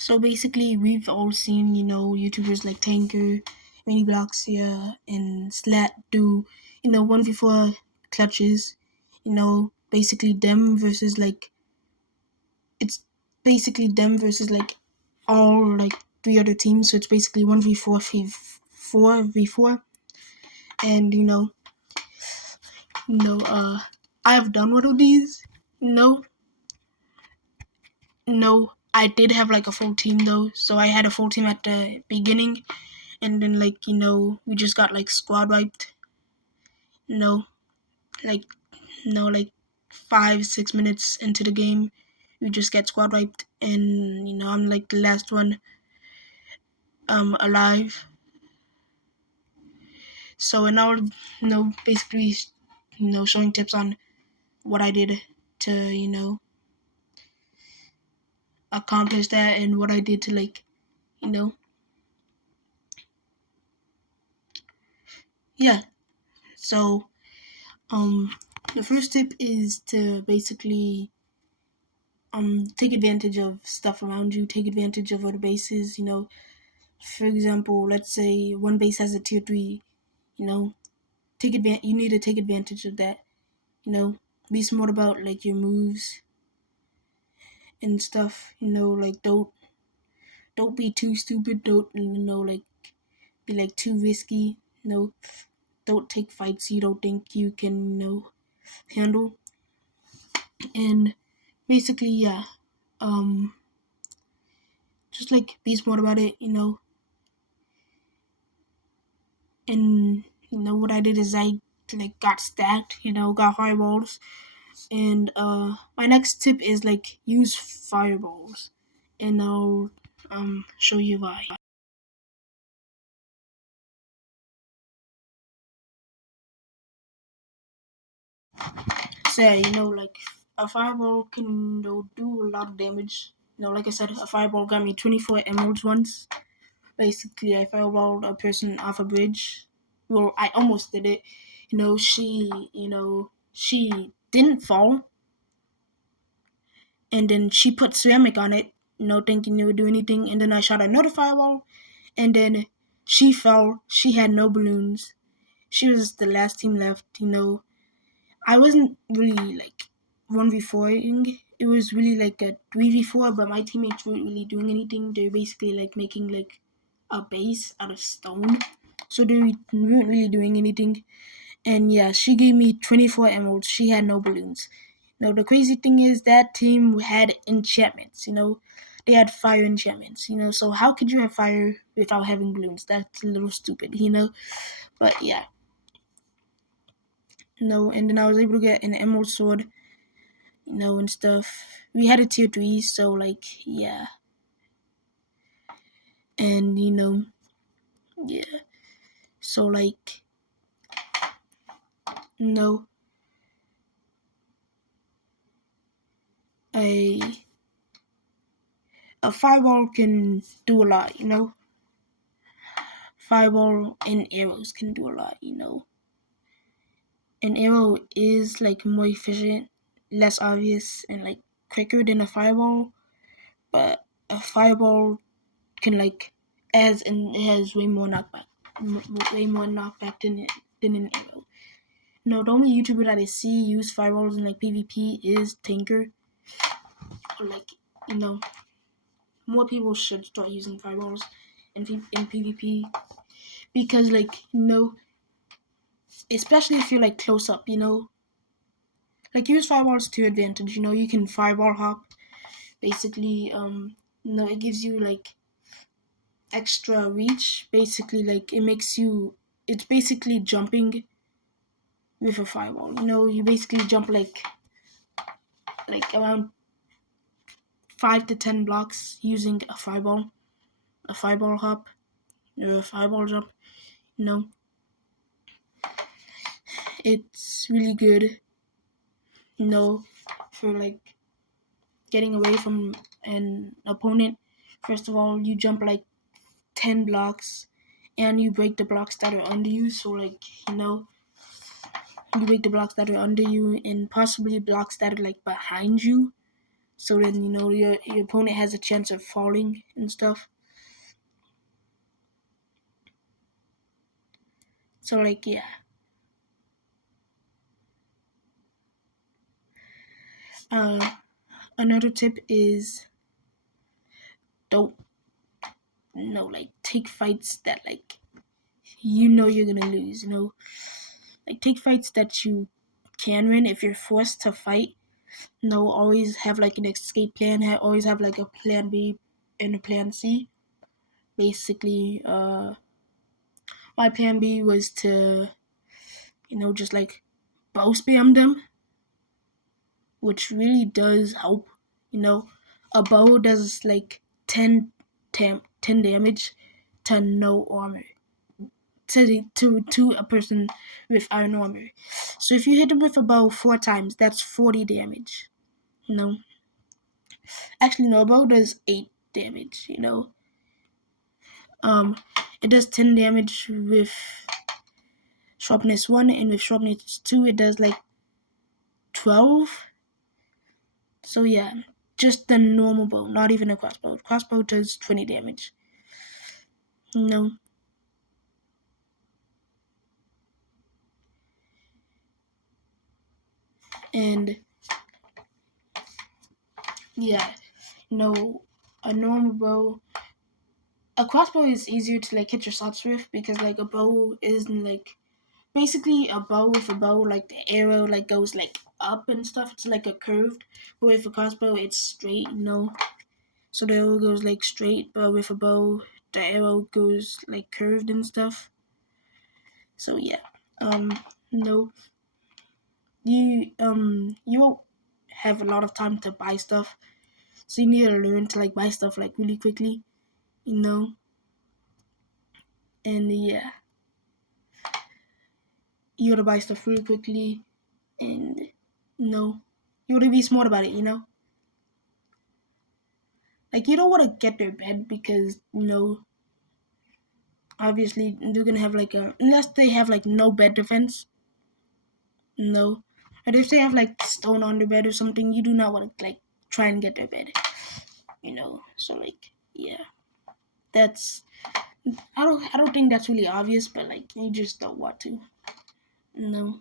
So basically, we've all seen, YouTubers like Tanker, Mini Blocks, yeah, and Slat do, 1v4 clutches. Basically them versus like it's basically them versus like all like three other teams. So it's basically 1v4 4v4, and I have done one of these. No, no, I did have like a full team though. So I had a full team at the beginning, and then like we just got like squad wiped. No, like like 5-6 minutes into the game, we just get squad wiped, and I'm like the last one alive. So and now basically showing tips on what I did to accomplish that, and what I did to like you know yeah. So the first tip is to basically take advantage of stuff around you, take advantage of other bases. For example, let's say one base has a tier 3. You know, you need to take advantage of that. You know, be smart about like your moves and stuff. Like don't be too stupid. Don't like be like too risky. Don't take fights you don't think you can handle. And basically, yeah, um, just like be smart about it. And what I did is I like got stacked. Got fireballs. And my next tip is like use fireballs, and I'll show you why. So yeah, like a fireball can do a lot of damage. Like I said, a fireball got me 24 emeralds once. Basically, I fireballed a person off a bridge. Well, I almost did it. She didn't fall, and then she put ceramic on it, thinking it would do anything. And then I shot another fireball, and then she fell. She had no balloons. She was the last team left. I wasn't really like 1v4ing. It was really like a 3v4, but my teammates weren't really doing anything. They're basically like making like a base out of stone. So they weren't really doing anything. And yeah, she gave me 24 emeralds. She had no balloons. The crazy thing is that team had enchantments. They had fire enchantments. So how could you have fire without having balloons? That's a little stupid. But yeah, no. And then I was able to get an emerald sword, and stuff. We had a tier 3, so like yeah, and yeah. So like no, a a fireball can do a lot. Fireball and arrows can do a lot. An arrow is like more efficient, less obvious, and like quicker than a fireball. But a fireball can like it has way more knockback than an arrow. The only YouTuber that I see use fireballs in like PvP is Tinker. Or like you know, more people should start using fireballs in PvP, because like especially if you're like close up. Like use fireballs to your advantage. You can fireball hop. Basically, it gives you like extra reach. Basically, like it makes you. It's basically jumping with a fireball. You basically jump like around 5 to 10 blocks using a fireball hop or a fireball jump. You know, it's really good. For like getting away from an opponent. First of all, you jump like 10 blocks, and you break the blocks that are under you. So like you break the blocks that are under you, and possibly blocks that are like behind you. So then your opponent has a chance of falling and stuff. So like yeah. Uh, Another tip is don't like take fights that like you're gonna lose. Like take fights that you can win if you're forced to fight. Always have like an escape plan. Always have like a plan B and a plan C. Basically, my plan B was to just like bow spam them, which really does help. You know, a bow does like 10 damage to no armor. To a person with iron armor. So if you hit them with a bow 4 times, that's 40 damage. You know, actually no, a bow does 8 damage. Um, it does 10 damage with sharpness 1, and with sharpness 2, it does like 12. So yeah, just the normal bow, not even a crossbow. Crossbow does 20 damage. No. And yeah, a normal bow. A crossbow is easier to like hit your shots with because like a bow isn't like basically a bow with a bow like the arrow like goes like up and stuff. It's like a curved. But with a crossbow, it's straight. So the arrow goes like straight, but with a bow, the arrow goes like curved and stuff. So yeah, no, you won't have a lot of time to buy stuff, so you need to learn to like buy stuff like really quickly, you know. And yeah, you gotta buy stuff really quickly, and you gotta be smart about it. Like you don't want to get their bed because obviously they're gonna have like a unless they have like no bed defense. No. And if they have like stone on their bed or something, you do not want to like try and get their bed. So like yeah. That's I don't think that's really obvious, but like you just don't want to. No.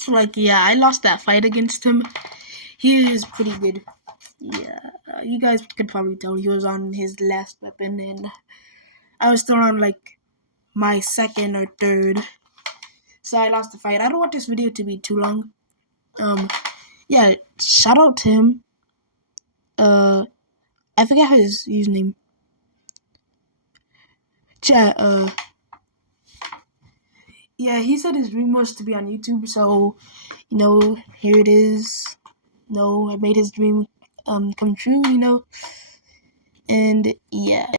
So like, yeah, I lost that fight against him. He is pretty good. Yeah, you guys could probably tell he was on his last weapon, and I was still on like my second or third. So I lost the fight. I don't want this video to be too long. Um, yeah, shout out to him. I forget his username. Chat. Yeah, he said his dream was to be on YouTube. So, here it is. I made his dream come true. And yeah.